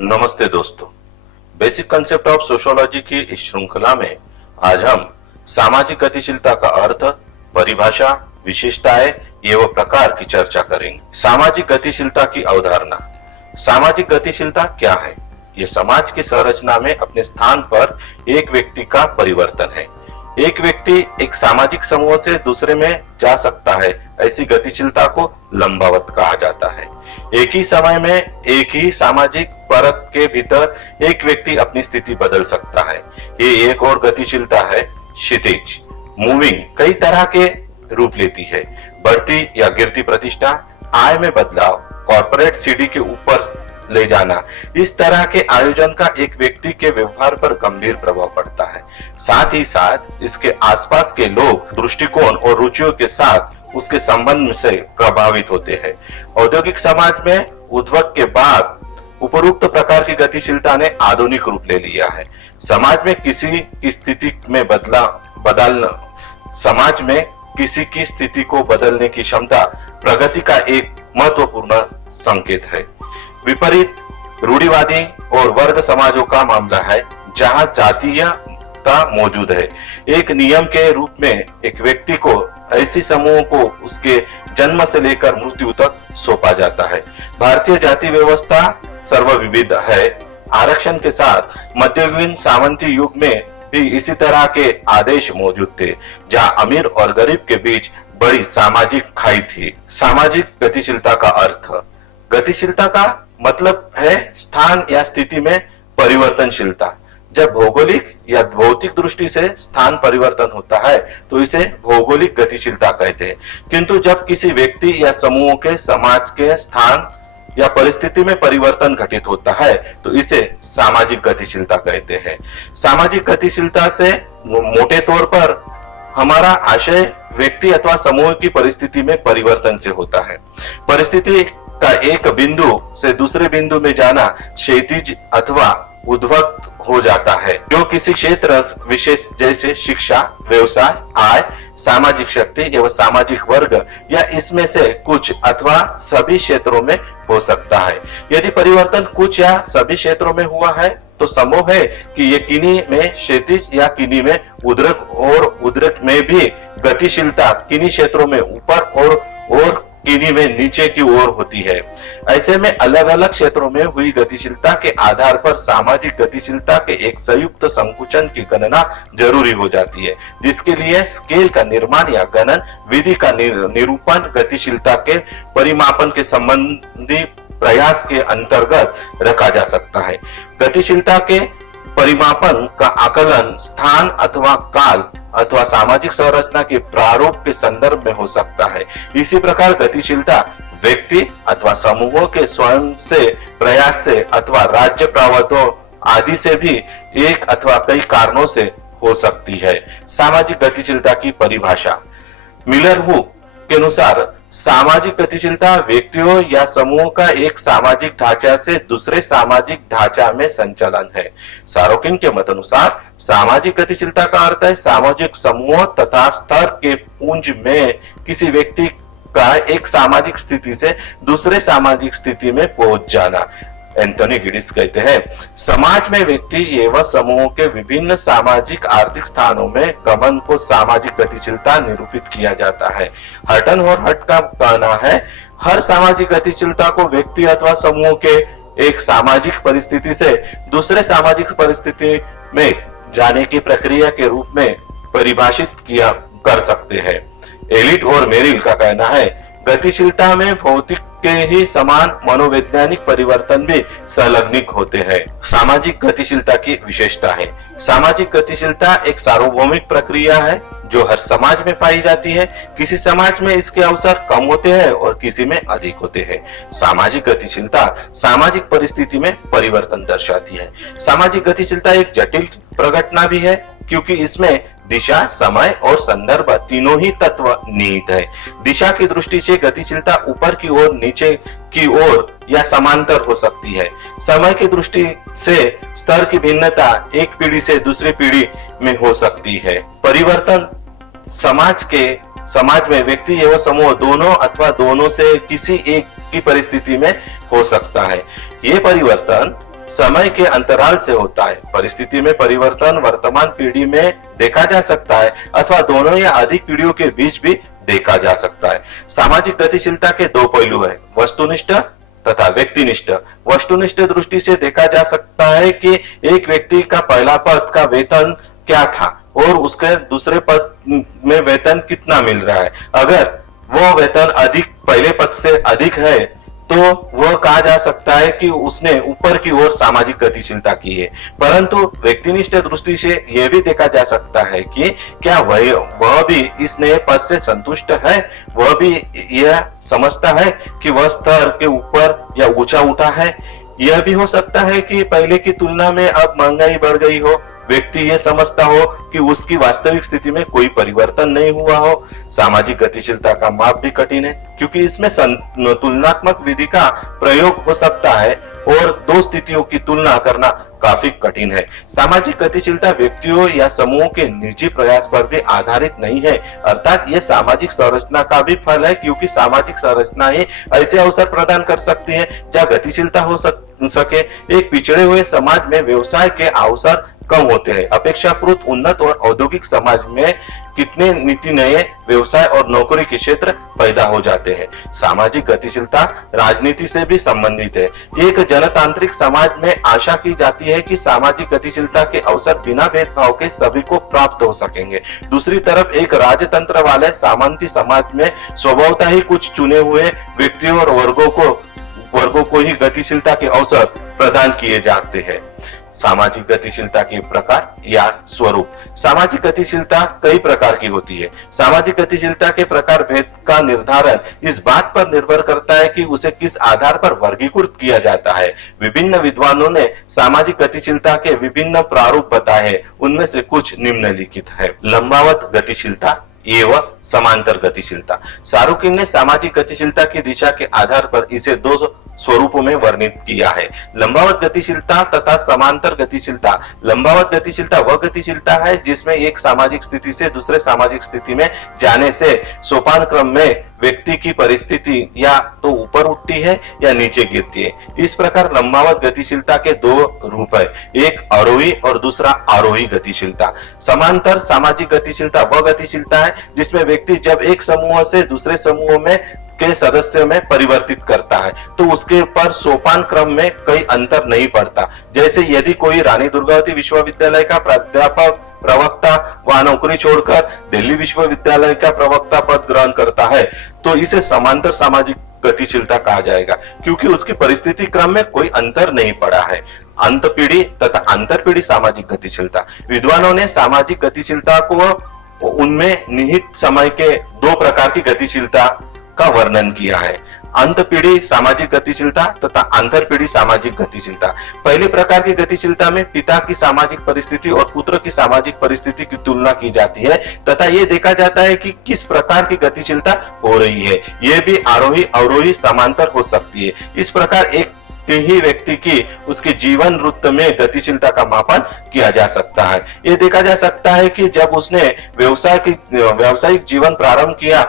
नमस्ते दोस्तों, basic concept of sociology की इस श्रृंखला में आज हम सामाजिक गतिशीलता का अर्थ, परिभाषा, विशेषताएं एवं प्रकार की चर्चा करेंगे। सामाजिक गतिशीलता की अवधारणा। सामाजिक गतिशीलता क्या है? ये समाज की संरचना में अपने स्थान पर एक व्यक्ति का परिवर्तन है। एक व्यक्ति एक सामाजिक समूह से दूसरे में जा सकता है, ऐसी गतिशीलता को लंबावत कहा जाता है। एक ही समय में एक ही सामाजिक परत के भीतर एक व्यक्ति अपनी स्थिति बदल सकता है। ये एक और गतिशीलता है, क्षितिज मूविंग। कई तरह के रूप लेती है। बढ़ती या गिरती प्रतिष्ठा, आय में बदलाव, कॉर्पोरेट सीढ़ी के ऊपर ले जाना। इस तरह के आयोजन का एक व्यक्ति के व्यवहार पर गंभीर प्रभाव पड़ता है। साथ ही साथ इसके आसपास के लोग दृष्टिकोण और रुचियों के साथ उसके संबंध से प्रभावित होते हैं। औद्योगिक समाज में उद्भव के बाद उपरोक्त प्रकार की गतिशीलता ने आधुनिक रूप ले लिया है। समाज में किसी की स्थिति में समाज में किसी की स्थिति को बदलने की क्षमता प्रगति का एक महत्वपूर्ण संकेत है। विपरीत रूढ़िवादी और वर्ग समाजों का मामला है, जहां जातीयता मौजूद है। एक नियम के रूप में एक व्यक्ति को ऐसी समूहों को उसके जन्म से लेकर मृत्यु तक सौंपा जाता है। भारतीय जाति व्यवस्था सर्वविविध है। आरक्षण के साथ मध्ययुगीन सामंती युग में भी इसी तरह के आदेश मौजूद थे, जहां अमीर और गरीब के बीच बड़ी सामाजिक खाई थी। सामाजिक गतिशीलता का अर्थ। गतिशीलता का मतलब है स्थान या स्थिति में परिवर्तनशीलता। जब भौगोलिक या भौतिक दृष्टि से स्थान परिवर्तन होता है तो इसे भौगोलिक गतिशीलता कहते हैं, किंतु जब किसी व्यक्ति या समूह के समाज के स्थान या परिस्थिति में परिवर्तन घटित होता है तो इसे सामाजिक गतिशीलता कहते हैं। सामाजिक गतिशीलता से मोटे तौर पर हमारा आशय व्यक्ति अथवा समूह की परिस्थिति में परिवर्तन से होता है। परिस्थिति का एक बिंदु से दूसरे बिंदु में जाना क्षैतिज अथवा ऊर्ध्वगत हो जाता है, जो किसी क्षेत्र विशेष जैसे शिक्षा, व्यवसाय, आय, सामाजिक शक्ति एवं सामाजिक वर्ग या इसमें से कुछ अथवा सभी क्षेत्रों में हो सकता है। यदि परिवर्तन कुछ या सभी क्षेत्रों में हुआ है तो संभव है कि ये किन्हीं में क्षैतिज या किन्हीं में ऊर्ध्वगत और ऊर्ध्वगत में भी गतिशीलता किन्हीं क्षेत्रों में ऊपर और किन्हीं में नीचे की ओर होती है। ऐसे में अलग अलग क्षेत्रों में हुई गतिशीलता के आधार पर सामाजिक गतिशीलता के एक संयुक्त संकुचन की गणना जरूरी हो जाती है, जिसके लिए स्केल का निर्माण या गणन विधि का निरूपण गतिशीलता के परिमापन के संबंधी प्रयास के अंतर्गत रखा जा सकता है। गतिशीलता के परिमापन का आकलन स्थान अथवा काल अथवा सामाजिक संरचना के प्रारूप के संदर्भ में हो सकता है। इसी प्रकार गतिशीलता व्यक्ति अथवा समूहों के स्वयं से प्रयास से अथवा राज्य प्रावधानों आदि से भी एक अथवा कई कारणों से हो सकती है। सामाजिक गतिशीलता की परिभाषा। मिलर हु के अनुसार सामाजिक गतिशीलता व्यक्तियों या समूह का एक सामाजिक ढांचा से दूसरे सामाजिक ढांचा में संचालन है। सारोकिन के मत अनुसार सामाजिक गतिशीलता का अर्थ है सामाजिक समूह तथा स्तर के पुंज में किसी व्यक्ति का एक सामाजिक स्थिति से दूसरे सामाजिक स्थिति में पहुंच जाना। एंथोनी गिडिस कहते हैं, समाज में व्यक्ति एवं समूहों के विभिन्न सामाजिक आर्थिक स्थानों में गमन को सामाजिक गतिशीलता निरूपित किया जाता है। हटन और हट का कहना है, हर सामाजिक गतिशीलता को व्यक्ति अथवा समूह के एक सामाजिक परिस्थिति से दूसरे सामाजिक परिस्थिति में जाने की प्रक्रिया के रूप में परिभाषित किया कर सकते हैं। एलिट और मेरिल का कहना है, गतिशीलता में भौतिक के ही समान मनोवैज्ञानिक परिवर्तन भी संलग्निक होते हैं। सामाजिक गतिशीलता की विशेषता है। सामाजिक गतिशीलता एक सार्वभौमिक प्रक्रिया है जो हर समाज में पाई जाती है। किसी समाज में इसके अवसर कम होते हैं और किसी में अधिक होते हैं। सामाजिक गतिशीलता सामाजिक परिस्थिति में परिवर्तन दर्शाती है। सामाजिक गतिशीलता एक जटिल प्रघटना भी है, क्योंकि इसमें दिशा, समय और संदर्भ तीनों ही तत्व निहित है। दिशा की दृष्टि से गतिशीलता ऊपर की ओर, नीचे की ओर या समांतर हो सकती है। समय की दृष्टि से स्तर की भिन्नता एक पीढ़ी से दूसरी पीढ़ी में हो सकती है। परिवर्तन समाज में व्यक्ति एवं समूह दोनों अथवा दोनों से किसी एक की परिस्थिति में हो सकता है। ये परिवर्तन समय के अंतराल से होता है। परिस्थिति में परिवर्तन वर्तमान पीढ़ी में देखा जा सकता है अथवा दोनों या अधिक पीढ़ियों के बीच भी देखा जा सकता है। सामाजिक गतिशीलता के दो पहलू है, वस्तुनिष्ठ तथा व्यक्तिनिष्ठ। वस्तुनिष्ठ दृष्टि से देखा जा सकता है कि एक व्यक्ति का पहला पद का वेतन क्या था और उसके दूसरे पद में वेतन कितना मिल रहा है। अगर वो वेतन अधिक पहले पद से अधिक है तो वह कहा जा सकता है कि उसने ऊपर की ओर सामाजिक गतिशीलता की है। परंतु व्यक्तिनिष्ठ दृष्टि से यह भी देखा जा सकता है कि क्या वह भी इस नए पद से संतुष्ट है, वह भी यह समझता है कि वह स्तर के ऊपर या ऊंचा उठा है। यह भी हो सकता है कि पहले की तुलना में अब महंगाई बढ़ गई हो, व्यक्ति ये समझता हो कि उसकी वास्तविक स्थिति में कोई परिवर्तन नहीं हुआ हो। सामाजिक गतिशीलता का माप भी कठिन है क्योंकि इसमें तुलनात्मक विधि का प्रयोग हो सकता है और दो स्थितियों की तुलना करना काफी कठिन है। सामाजिक गतिशीलता व्यक्तियों या समूहों के निजी प्रयास पर भी आधारित नहीं है, अर्थात ये सामाजिक संरचना का भी फल है क्योंकि सामाजिक संरचना ही ऐसे अवसर प्रदान कर सकती है जहाँ गतिशीलता हो सके। एक पिछड़े हुए समाज में व्यवसाय के अवसर कम होते हैं। अपेक्षाकृत उन्नत और औद्योगिक समाज में कितने नीति नए व्यवसाय और नौकरी के क्षेत्र पैदा हो जाते हैं। सामाजिक गतिशीलता राजनीति से भी संबंधित है। एक जनतांत्रिक समाज में आशा की जाती है कि सामाजिक गतिशीलता के अवसर बिना भेदभाव के सभी को प्राप्त हो सकेंगे। दूसरी तरफ एक राजतंत्र वाले सामंती समाज में स्वभावतः ही कुछ चुने हुए व्यक्तियों और वर्गों को ही गतिशीलता के अवसर प्रदान किए जाते हैं। सामाजिक गतिशीलता के प्रकार या स्वरूप। सामाजिक गतिशीलता कई प्रकार की होती है। सामाजिक गतिशीलता के प्रकार भेद का निर्धारण इस बात पर निर्भर करता है कि उसे किस आधार पर वर्गीकृत किया जाता है। विभिन्न विद्वानों ने सामाजिक गतिशीलता के विभिन्न प्रारूप बताए हैं, उनमें से कुछ निम्नलिखित है। लंबावत गतिशीलता एवं समांतर गतिशीलता। सारुकिन ने सामाजिक गतिशीलता की दिशा के आधार पर इसे दो स्वरूपों में वर्णित किया है, लंबावत गतिशीलता तथा समांतर गतिशीलता। लंबावत गतिशीलता वह गतिशीलता है जिसमें एक सामाजिक स्थिति से दूसरे सामाजिक स्थिति में जाने से सोपान क्रम में व्यक्ति की परिस्थिति या तो ऊपर उठती है या नीचे गिरती है। इस प्रकार लंबावत गतिशीलता के दो रूप है, एक आरोही और दूसरा आरोही गतिशीलता। समांतर सामाजिक गतिशीलता वह गतिशीलता है जिसमें व्यक्ति जब एक समूह से दूसरे समूह में के सदस्य में परिवर्तित करता है तो उसके पर सोपान क्रम में कोई अंतर नहीं पड़ता। जैसे यदि कोई रानी दुर्गावती विश्वविद्यालय का प्राध्यापक प्रवक्ता वह नौकरी छोड़कर दिल्ली विश्वविद्यालय का प्रवक्ता पद ग्रहण करता है तो इसे समांतर सामाजिक गतिशीलता कहा जाएगा क्योंकि उसकी परिस्थिति क्रम में कोई अंतर नहीं पड़ा है। अंतपीढ़ी तथा अंतरपीढ़ी सामाजिक गतिशीलता। विद्वानों ने सामाजिक गतिशीलता को उनमें निहित समय के दो प्रकार की गतिशीलता का वर्णन किया है, अंतपीढ़ी सामाजिक गतिशीलता तथा अंतरपीढ़ी सामाजिक गतिशीलता। पहले प्रकार की गतिशीलता में पिता की सामाजिक परिस्थिति और पुत्र की सामाजिक परिस्थिति की तुलना की जाती है तथा ये देखा जाता है कि किस प्रकार की गतिशीलता हो रही है। यह भी आरोही अवरोही समांतर हो सकती है। इस प्रकार एक ही व्यक्ति की उसके जीवन वृत्त में गतिशीलता का मापन किया जा सकता है। ये देखा जा सकता है कि जब उसने व्यावसायिक जीवन प्रारंभ किया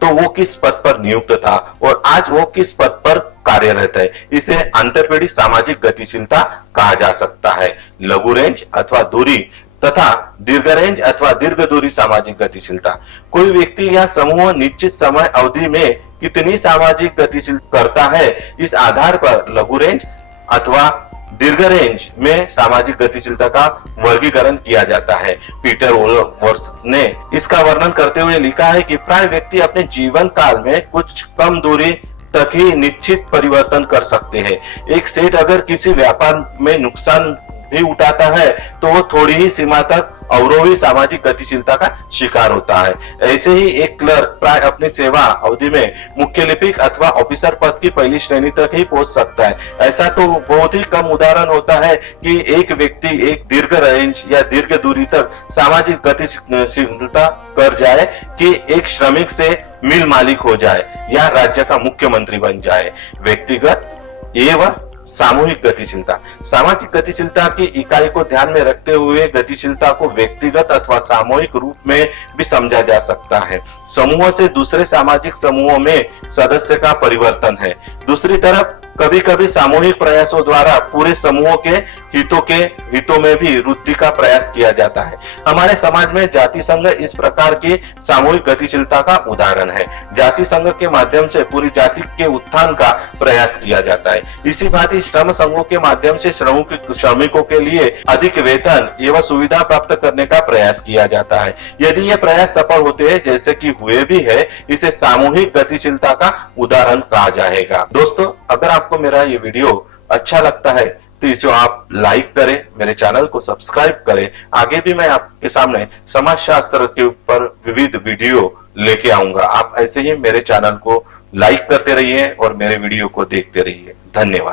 तो वो किस पद पर नियुक्त था और आज वो किस पद पर कार्यरत है। इसे अंतरपीढ़ी सामाजिक गतिशीलता कहा जा सकता है। लघु रेंज अथवा दूरी तथा दीर्घ रेंज अथवा दीर्घ दूरी सामाजिक गतिशीलता। कोई व्यक्ति या समूह निश्चित समय अवधि में कितनी सामाजिक गतिशीलता करता है, इस आधार पर लघु रेंज अथवा दीर्घ रेंज में सामाजिक गतिशीलता का वर्गीकरण किया जाता है। पीटर वोल्वर्स ने इसका वर्णन करते हुए लिखा है कि प्राय व्यक्ति अपने जीवन काल में कुछ कम दूरी तक ही निश्चित परिवर्तन कर सकते हैं। एक सेठ अगर किसी व्यापार में नुकसान भी उठाता है तो वो थोड़ी ही सीमा तक अवरोही सामाजिक गतिशीलता का शिकार होता है। ऐसे ही एक क्लर्क प्राय अपनी सेवा अवधि में मुख्य लिपिक अथवा ऑफिसर पद की पहली श्रेणी तक ही पहुंच सकता है। ऐसा तो बहुत ही कम उदाहरण होता है कि एक व्यक्ति एक दीर्घ रेंज या दीर्घ दूरी तक सामाजिक गतिशीलता कर जाए कि एक श्रमिक से मिल मालिक हो जाए या राज्य का मुख्यमंत्री बन जाए। व्यक्तिगत एवं सामूहिक गतिशीलता। सामाजिक गतिशीलता की इकाई को ध्यान में रखते हुए गतिशीलता को व्यक्तिगत अथवा सामूहिक रूप में भी समझा जा सकता है। समूह से दूसरे सामाजिक समूहों में सदस्य का परिवर्तन है। दूसरी तरफ कभी कभी सामूहिक प्रयासों द्वारा पूरे समूहों के हितों में भी वृद्धि का प्रयास किया जाता है। हमारे समाज में जाति संघ इस प्रकार की सामूहिक गतिशीलता का उदाहरण है। जाति संघ के माध्यम से पूरी जाति के उत्थान का प्रयास किया जाता है। इसी भांति श्रम संघों के माध्यम से श्रमिकों के लिए अधिक वेतन एवं सुविधा प्राप्त करने का प्रयास किया जाता है। यदि ये प्रयास सफल होते हैं, जैसे कि हुए भी है, इसे सामूहिक गतिशीलता का उदाहरण कहा जाएगा। दोस्तों, अगर आपको मेरा ये वीडियो अच्छा लगता है तो इसे आप लाइक करें, मेरे चैनल को सब्सक्राइब करें। आगे भी मैं आपके सामने समाज शास्त्र के ऊपर विविध वीडियो लेके आऊंगा। आप ऐसे ही मेरे चैनल को लाइक करते रहिए और मेरे वीडियो को देखते रहिए। धन्यवाद।